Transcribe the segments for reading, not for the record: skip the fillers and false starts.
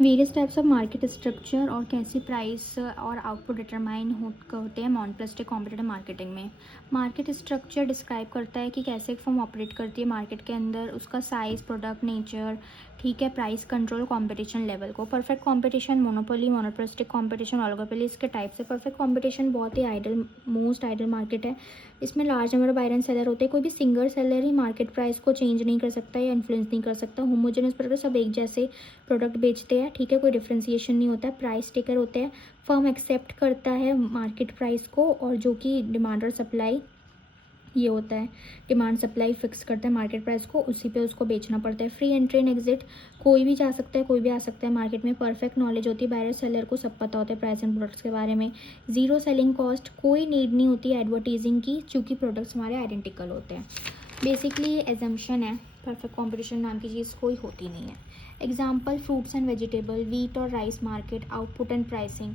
Various types of market structure और कैसे price और आउटपुट डिटरमाइन होते हैं मोनोपोलिस्टिक कॉम्पिटिटिव मार्केटिंग में। मार्केट स्ट्रक्चर डिस्क्राइब करता है कि कैसे एक फर्म ऑपरेट करती है मार्केट के अंदर, उसका साइज, प्रोडक्ट नेचर, ठीक है, प्राइस कंट्रोल, कंपटीशन लेवल को। Perfect competition, monopoly, monopolistic competition, oligopoly, इसके टाइप से। परफेक्ट कंपटीशन बहुत ही आइडल, मोस्ट आइडल मार्केट है। इसमें large number of buyer and seller होते हैं। कोई भी सिंगल सेलर ही मार्केट प्राइस को चेंज नहीं कर सकता या इन्फ्लुएंस नहीं कर सकता। होमोजेनस प्रोडक्ट, सब एक जैसे प्रोडक्ट बेचते हैं, ठीक है, कोई डिफ्रेंसिएशन नहीं होता है। प्राइस टेकर होते हैं, फर्म एक्सेप्ट करता है मार्केट प्राइस को, और जो कि डिमांड और सप्लाई ये होता है, डिमांड सप्लाई फिक्स करता है मार्केट प्राइस को, उसी पे उसको बेचना पड़ता है। फ्री एंट्री एंड एग्जिट, कोई भी जा सकता है, कोई भी आ सकता है मार्केट में। परफेक्ट नॉलेज होती है, बायर सेलर को सब पता होता है प्राइस एंड प्रोडक्ट्स के बारे में। जीरो सेलिंग कॉस्ट, कोई नीड नहीं होती है एडवर्टीजिंग की, चूँकि प्रोडक्ट्स हमारे आइडेंटिकल होते हैं। बेसिकली ये एजम्पशन है, परफेक्ट कॉम्पिटिशन नाम की चीज़ कोई होती नहीं है। Example, fruits and vegetable, wheat और rice market, output and pricing,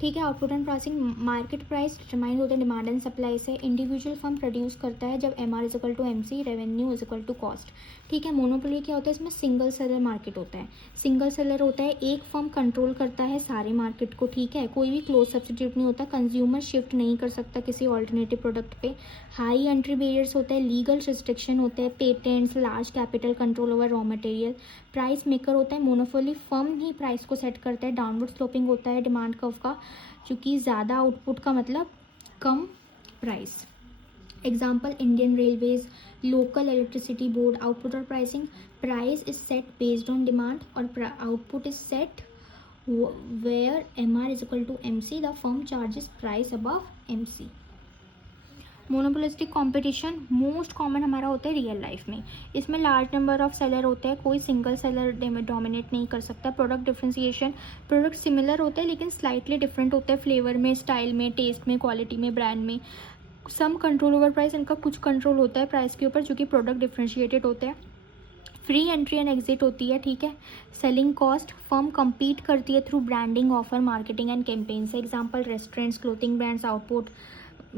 ठीक है। Output and pricing, market price determine होता है डिमांड एंड सप्लाई से। इंडिविजुअल फर्म प्रोड्यूस करता है जब M R is equal to M C, revenue is equal to cost, ठीक है। मोनोपोली क्या होता है, इसमें सिंगल सेलर मार्केट होता है। सिंगल सेलर होता है, एक फर्म कंट्रोल करता है सारे मार्केट को, ठीक है। कोई भी क्लोज सब्सिट्यूट नहीं होता, कंज्यूमर शिफ्ट नहीं कर सकता किसी ऑल्टरनेटिव प्रोडक्ट पे। हाई एंट्री बैरियर्स होते हैं, लीगल रिस्ट्रिक्शन होते हैं, patents, large capital, control over raw material. Price maker होता है, मोनोपोली फर्म ही प्राइस को सेट करता है। डाउनवर्ड स्लोपिंग होता है डिमांड कर्व का, क्योंकि ज़्यादा आउटपुट का मतलब कम price. Example, Indian railways, local electricity board. Output और pricing, price is set based on demand और output is set where M R is equal to M C, the firm charges price above M C. Monopolistic competition most common हमारा होता है real life में। इसमें large number of seller होते हैं, कोई single seller dominate नहीं कर सकता। प्रोडक्ट डिफ्रेंसिएशन, प्रोडक्ट सिमिलर होते हैं लेकिन स्लाइटली डिफरेंट होते हैं, फ्लेवर में, स्टाइल में, टेस्ट में, क्वालिटी में, ब्रांड में। सम कंट्रोल ओवर प्राइस, इनका कुछ कंट्रोल होता है प्राइस के ऊपर, जो कि प्रोडक्ट डिफ्रेंशिएटेड होते हैं। फ्री एंट्री एंड एग्जिट होती है, ठीक है। सेलिंग कॉस्ट, फर्म compete करती है through branding, offer, marketing and campaign से। Example, restaurants, clothing brands, output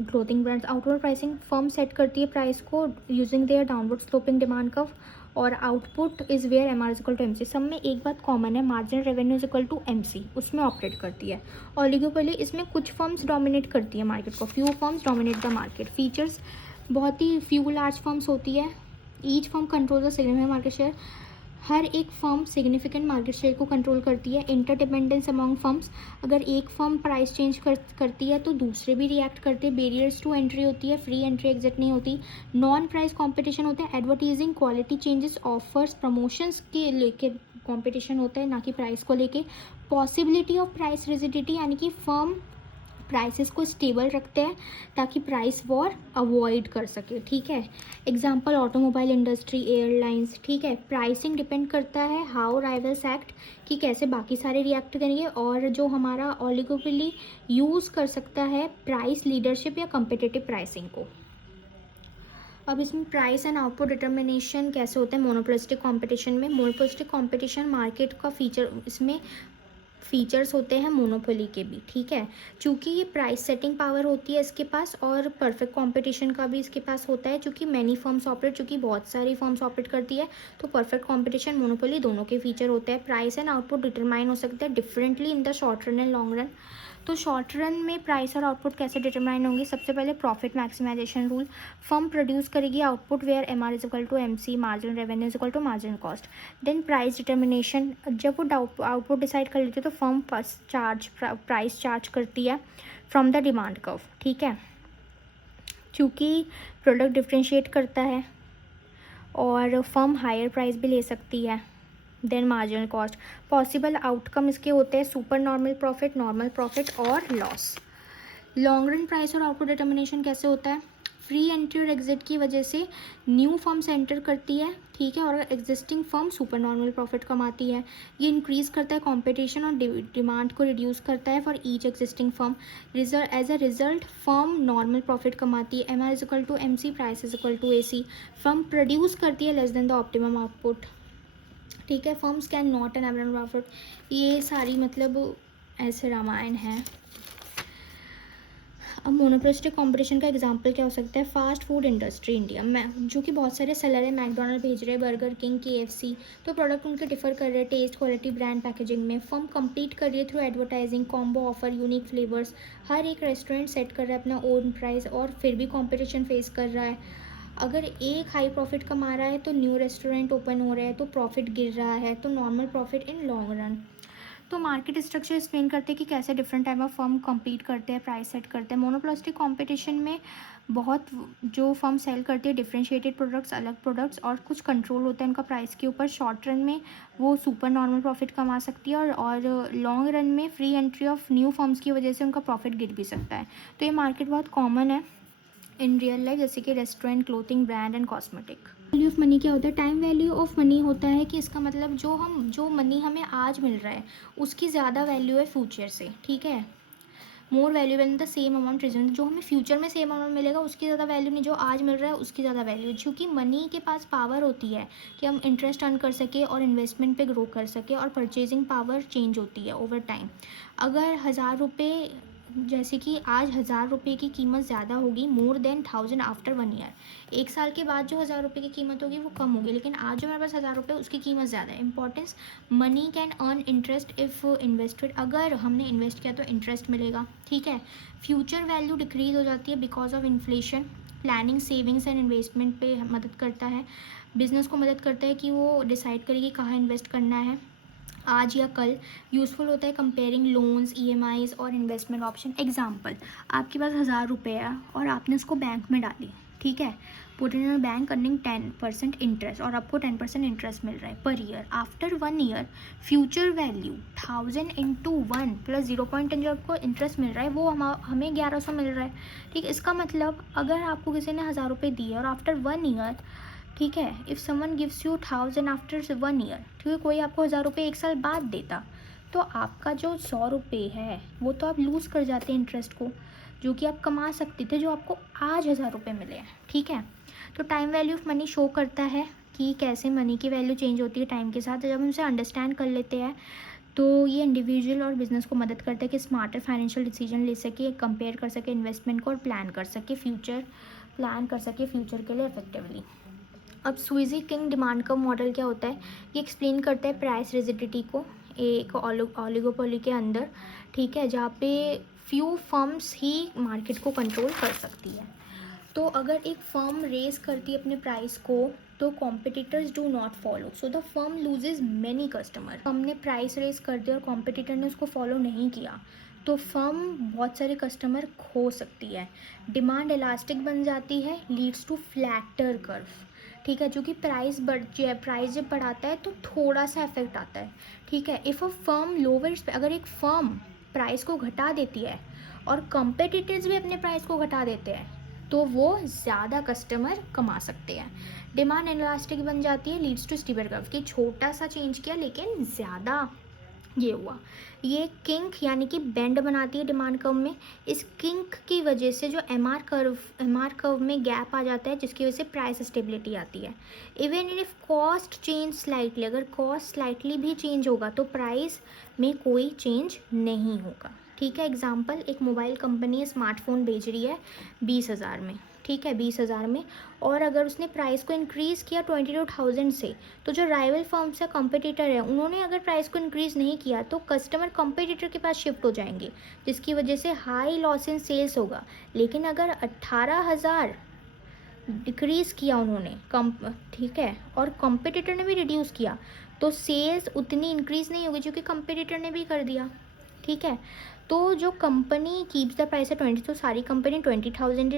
clothing brands. Outward pricing, firm set करती है प्राइस को using their downward sloping demand curve, और output is where M R is equal to M C. सब में एक बात common है, marginal revenue is equal to M C, उसमें ऑपरेट करती है। ओलिगोपोली, इसमें कुछ फर्म्स डोमिनेट करती है मार्केट को, few firms dominate the market. Features, बहुत ही फ्यू लार्ज फर्म्स होती है, each firm control the significant market share, हर एक फर्म सिग्निफिकेंट मार्केट शेयर को कंट्रोल करती है। इंटरडिपेंडेंस अमॉन्ग फर्म्स, अगर एक फर्म प्राइस चेंज करती है तो दूसरे भी रिएक्ट करते हैं। बैरियर्स टू एंट्री होती है, फ्री एंट्री एग्जिट नहीं होती। नॉन प्राइस कंपटीशन होता है, advertising, quality changes, offers, promotions के लेके कंपटीशन होता है, ना कि प्राइस को लेके। पॉसिबिलिटी ऑफ प्राइस रिजिडिटी, यानी कि फर्म प्राइसेस को स्टेबल रखते हैं ताकि प्राइस वॉर अवॉइड कर सके, ठीक है। एग्जांपल, ऑटोमोबाइल इंडस्ट्री, एयरलाइंस, ठीक है। प्राइसिंग डिपेंड करता है हाउ राइवल्स एक्ट, कि कैसे बाकी सारे रिएक्ट करेंगे, और जो हमारा ओलिगोपोली यूज़ कर सकता है प्राइस लीडरशिप या कम्पिटिटिव प्राइसिंग को। अब इसमें प्राइस एंड आउटपुट डिटर्मिनेशन कैसे होता है मोनोपोलिस्टिक कंपटीशन में। मोनोपोलिस्टिक कंपटीशन मार्केट का फीचर, इसमें फीचर्स होते हैं मोनोपोली के भी, ठीक है। चूँकि ये प्राइस सेटिंग पावर होती है इसके पास, और परफेक्ट कंपटीशन का भी इसके पास होता है, चूँकि मैनी फर्म्स ऑपरेट, चूँकि बहुत सारी फर्म्स ऑपरेट करती है, तो परफेक्ट कंपटीशन, मोनोपोली, दोनों के फीचर होते हैं। प्राइस एंड आउटपुट डिटरमाइन हो सकते हैं differently in the short run and long run. तो शॉर्ट रन में प्राइस और आउटपुट कैसे डिटरमाइन होंगे। सबसे पहले profit maximisation rule, firm produce करेगी output where M R is equal to M C, marginal revenue is equal to marginal cost. Then price determination, जब वो आउटपुट डिसाइड कर लेती है तो फर्म प्राइस चार्ज करती है फ्रॉम द डिमांड कर्व, ठीक है। चूँकि प्रोडक्ट डिफ्रेंशिएट करता है और फर्म हायर प्राइस भी ले सकती है। Then marginal cost, possible outcome इसके होते हैं सुपर नॉर्मल प्रॉफिट और लॉस। लॉन्ग रन प्राइस और आउटपुट डिटर्मिनेशन कैसे होता है। फ्री एंट्री और एग्जिट की वजह से न्यू फर्म्स एंटर करती है, ठीक है, और existing firm super normal profit कमाती है। ये इंक्रीज करता है कंपटीशन और डिमांड को रिड्यूस करता है for each existing firm. As a result firm normal profit कमाती है। M R is equal to M C, price is equal to A C. Firm produce करती है less than the optimum output, ठीक है। Firms can not earn average profit, ये सारी मतलब ऐसे रामायण है। अब मोनोपोलिस्टिक कंपटीशन का एग्जांपल क्या हो सकता है? फास्ट फूड इंडस्ट्री इंडिया में, जो कि बहुत सारे सेलर है, मैकडोनल्ड भेज रहे हैं, बर्गर किंग, KFC, तो प्रोडक्ट उनके डिफर कर रहे हैं टेस्ट, क्वालिटी, ब्रांड, पैकेजिंग में। फर्म compete कर रही है through advertising, combo offer, unique flavours. हर एक रेस्टोरेंट सेट कर रहा है अपना ओन प्राइस और फिर भी कॉम्पिटिशन फेस कर रहा है। अगर एक हाई प्रॉफिट कमा रहा है तो न्यू रेस्टोरेंट ओपन हो रहे हैं तो प्रॉफिट गिर रहा है, तो normal profit in long run. तो मार्केट स्ट्रक्चर एक्सप्लेन करते हैं कि कैसे different type of firm compete करते हैं, प्राइस सेट करते हैं। मोनोपोलिस्टिक कंपटीशन में बहुत जो फर्म सेल करती है डिफरेंशिएटेड प्रोडक्ट्स, अलग प्रोडक्ट्स, और कुछ कंट्रोल होता है उनका प्राइस के ऊपर। शॉर्ट रन में वो सुपर नॉर्मल प्रॉफिट कमा सकती है और लॉन्ग रन में free entry of new firms की वजह से उनका प्रॉफिट गिर भी सकता है। तो ये मार्केट बहुत कॉमन है इन रियल लाइफ, जैसे कि restaurant, clothing, brand and cosmetic. Value of money क्या होता है? टाइम वैल्यू ऑफ मनी होता है कि इसका मतलब जो मनी हमें आज मिल रहा है उसकी ज़्यादा वैल्यू है फ्यूचर से, ठीक है। मोर valuable in the same amount present, जो हमें फ्यूचर में सेम अमाउंट मिलेगा उसकी ज़्यादा वैल्यू नहीं, जो आज मिल रहा है उसकी ज़्यादा वैल्यू है। क्योंकि मनी के पास पावर होती है कि हम इंटरेस्ट अर्न कर सके और इन्वेस्टमेंट पे ग्रो कर सके, और परचेजिंग पावर चेंज होती है ओवर टाइम। अगर 1000 रुपये, जैसे कि आज 1000 रुपये की कीमत ज़्यादा होगी मोर देन 1000 आफ्टर 1 ईयर। 1 साल के बाद जो 1000 रुपये की कीमत होगी वो कम होगी, लेकिन आज जो मेरे पास 1000 रुपये उसकी कीमत ज़्यादा है। Importance, money can earn interest if invested, अगर हमने इन्वेस्ट किया तो इंटरेस्ट मिलेगा, ठीक है। फ्यूचर वैल्यू डिक्रीज हो जाती है because of inflation. Planning, savings and investment पे मदद करता है। बिजनेस को मदद करता है कि वो डिसाइड करे कि कहाँ इन्वेस्ट करना है आज या कल। यूज़फुल होता है कंपेयरिंग लोन्स, EMIs और इन्वेस्टमेंट ऑप्शन। एग्जांपल, आपके पास 1000 रुपये है और आपने उसको बैंक में डाली, ठीक है। Put in bank earning 10% interest, और आपको 10% इंटरेस्ट मिल रहा है per year. After 1 year future value 1000 into 1 plus 0.10 जो आपको इंटरेस्ट मिल रहा है वो हमें 1100 मिल रहा है, ठीक। इसका मतलब अगर आपको किसी ने 1000 रुपये दिए और आफ्टर 1 ईयर, ठीक है, if someone gives you 1000 after 1 year, ठीक है, कोई आपको 1000 रुपये 1 साल बाद देता, तो आपका जो 100 रुपये है वो तो आप लूज़ कर जाते हैं इंटरेस्ट को, जो कि आप कमा सकते थे, जो आपको आज 1000 रुपये मिले हैं, ठीक है। तो time value of money show करता है कि कैसे मनी की वैल्यू चेंज होती है टाइम के साथ। जब हम इसे अंडरस्टैंड कर लेते हैं तो ये इंडिविजुअल और बिजनेस को मदद करता है कि स्मार्टर फाइनेंशियल डिसीजन ले सके, कंपेयर कर सके इन्वेस्टमेंट को और प्लान कर सके फ्यूचर के लिए इफेक्टिवली। अब स्वीजी किंग डिमांड कर्व मॉडल क्या होता है? ये एक्सप्लेन करता है प्राइस रिजिडिटी को एक ऑलिगोपोली के अंदर, ठीक है, जहाँ पे फ्यू फर्म्स ही मार्केट को कंट्रोल कर सकती है। तो अगर एक फर्म रेस करती है अपने प्राइस को तो competitors do not follow, so the firm loses many customer. हमने प्राइस रेस कर दिया और कॉम्पिटिटर ने उसको फॉलो नहीं किया तो फर्म बहुत सारे कस्टमर खो सकती है। डिमांड इलास्टिक बन जाती है, लीड्स टू फ्लैटर कर्व, ठीक है, जो कि प्राइस जब बढ़ाता है तो थोड़ा सा इफेक्ट आता है, ठीक है। इफ़ अ फर्म लोअर्स, अगर एक फर्म प्राइस को घटा देती है और कंपेटिटर्स भी अपने प्राइस को घटा देते हैं तो वो ज़्यादा कस्टमर कमा सकते हैं। डिमांड इलास्टिक बन जाती है, लीड्स टू स्टीपर कर्व, कि छोटा सा चेंज किया लेकिन ज़्यादा ये हुआ। ये किंक यानी कि बेंड बनाती है डिमांड कर्व में। इस किंक की वजह से जो एमआर कर्व में गैप आ जाता है जिसकी वजह से प्राइस स्टेबिलिटी आती है। Even if cost change slightly, अगर कॉस्ट स्लाइटली भी चेंज होगा तो प्राइस में कोई चेंज नहीं होगा, ठीक है। एग्जाम्पल, एक मोबाइल कंपनी स्मार्टफोन बेच रही है 20,000 में, ठीक है, 20,000 में, और अगर उसने प्राइस को इंक्रीज़ किया 22,000 से, तो जो राइवल फर्म्स है, कंपटीटर है, उन्होंने अगर प्राइस को इंक्रीज़ नहीं किया तो कस्टमर कंपटीटर के पास शिफ्ट हो जाएंगे जिसकी वजह से हाई लॉस इन सेल्स होगा। लेकिन अगर 18,000 डिक्रीज़ किया उन्होंने ठीक है, और कंपटीटर ने भी रिड्यूस किया तो सेल्स उतनी इंक्रीज़ नहीं होगी क्योंकि कंपटीटर ने भी कर दिया, ठीक है। तो जो कंपनी कीप्स द प्राइस है 20, तो सारी कंपनी 20,000